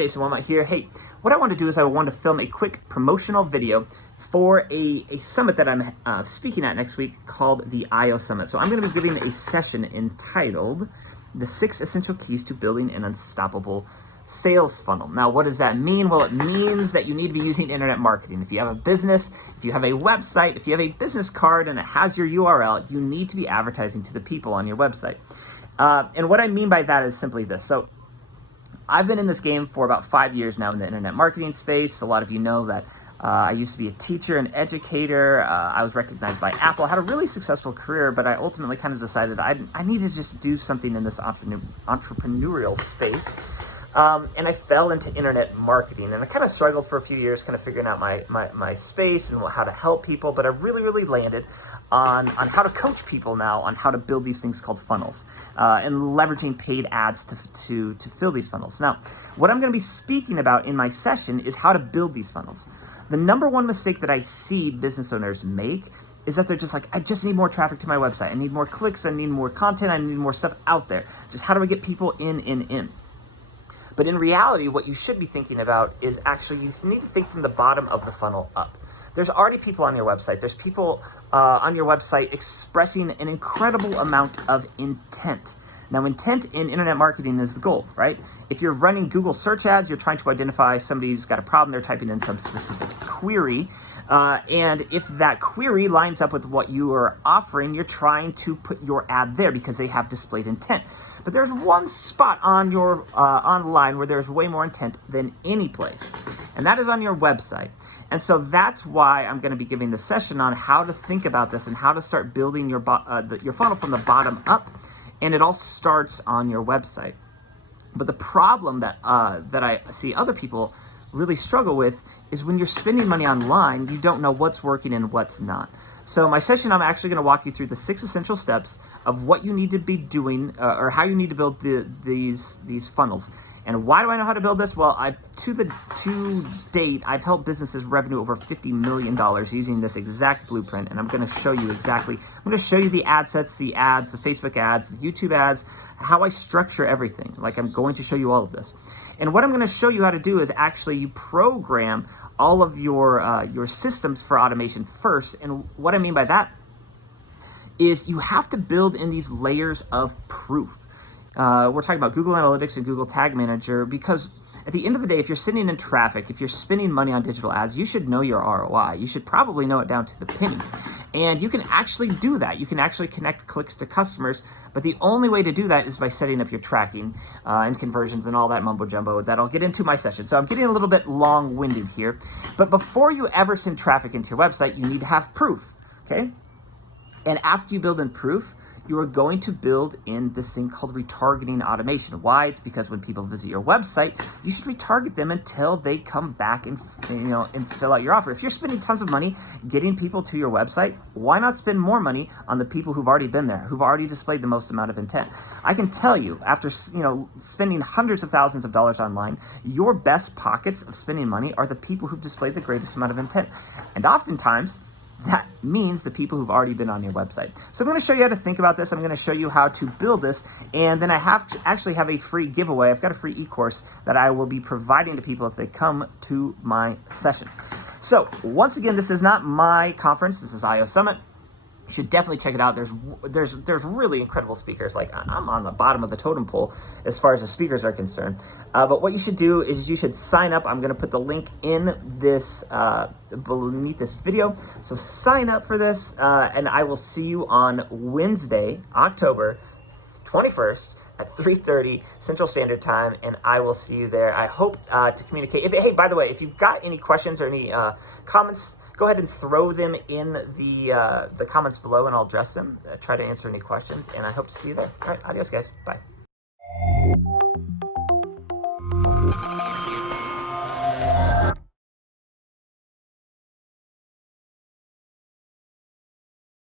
Jason Wilmot here. Hey, what I want to do is I want to film a quick promotional video for a summit that I'm speaking at next week called the IO Summit. So I'm going to be giving a session entitled The 6 Essential Keys to Building an Unstoppable Sales Funnel. Now, what does that mean? Well, it means that you need to be using internet marketing. If you have a business, if you have a website, if you have a business card and it has your URL, you need to be advertising to the people on your website. And what I mean by that is simply this. So I've been in this game for about 5 years now in the internet marketing space. A lot of you know that I used to be a teacher and educator. I was recognized by Apple. I had a really successful career, but I ultimately kind of decided I needed to just do something in this entrepreneurial space. And I fell into internet marketing, and I kind of struggled for a few years kind of figuring out my space and how to help people, but I really landed on how to coach people now on how to build these things called funnels and leveraging paid ads to fill these funnels. Now, what I'm going to be speaking about in my session is how to build these funnels. The number one mistake that I see business owners make is that they're just like, I just need more traffic to my website. I need more clicks. I need more content. I need more stuff out there. Just how do I get people in? But in reality, what you should be thinking about is actually you need to think from the bottom of the funnel up. There's already people on your website. There's people on your website expressing an incredible amount of intent. Now, intent in internet marketing is the goal, right? If you're running Google search ads, you're trying to identify somebody who's got a problem, they're typing in some specific query. And if that query lines up with what you are offering, you're trying to put your ad there because they have displayed intent. But there's one spot on your online where there's way more intent than any place, and that is on your website. And so that's why I'm going to be giving the session on how to think about this and how to start building your funnel from the bottom up. And it all starts on your website. But the problem that I see other people really struggle with is when you're spending money online, you don't know what's working and what's not. So my session, I'm actually going to walk you through the 6 essential steps of what you need to be doing or how you need to build these funnels. And why do I know how to build this? Well, to date, I've helped businesses revenue over $50 million using this exact blueprint. And I'm going to show you exactly, I'm going to show you the ad sets, the ads, the Facebook ads, the YouTube ads, how I structure everything. Like, I'm going to show you all of this. And what I'm going to show you how to do is actually you program all of your systems for automation first. And what I mean by that is you have to build in these layers of proof. We're talking about Google Analytics and Google Tag Manager because at the end of the day, if you're sitting in traffic, if you're spending money on digital ads, you should know your ROI. You should probably know it down to the penny. And you can actually do that. You can actually connect clicks to customers, but the only way to do that is by setting up your tracking and conversions and all that mumbo jumbo that I'll get into my session. So I'm getting a little bit long-winded here, but before you ever send traffic into your website, you need to have proof, okay? And after you build in proof, you are going to build in this thing called retargeting automation. Why? It's because when people visit your website, you should retarget them until they come back and fill out your offer. If you're spending tons of money getting people to your website, why not spend more money on the people who've already been there, who've already displayed the most amount of intent? I can tell you, after spending hundreds of thousands of dollars online, your best pockets of spending money are the people who've displayed the greatest amount of intent. And oftentimes, that means the people who've already been on your website. So I'm going to show you how to think about this. I'm going to show you how to build this. And then I actually have a free giveaway. I've got a free e-course that I will be providing to people if they come to my session. So once again, this is not my conference. This is IO Summit. You should definitely check it out. There's really incredible speakers. Like, I'm on the bottom of the totem pole as far as the speakers are concerned. But what you should do is you should sign up. I'm going to put the link in this beneath this video. So sign up for this, and I will see you on Wednesday, October 21st at 3:30 Central Standard Time, and I will see you there. I hope to communicate. Hey, by the way, if you've got any questions or any comments, go ahead and throw them in the comments below, and I'll address them. Try to answer any questions, and I hope to see you there. All right, adios, guys. Bye.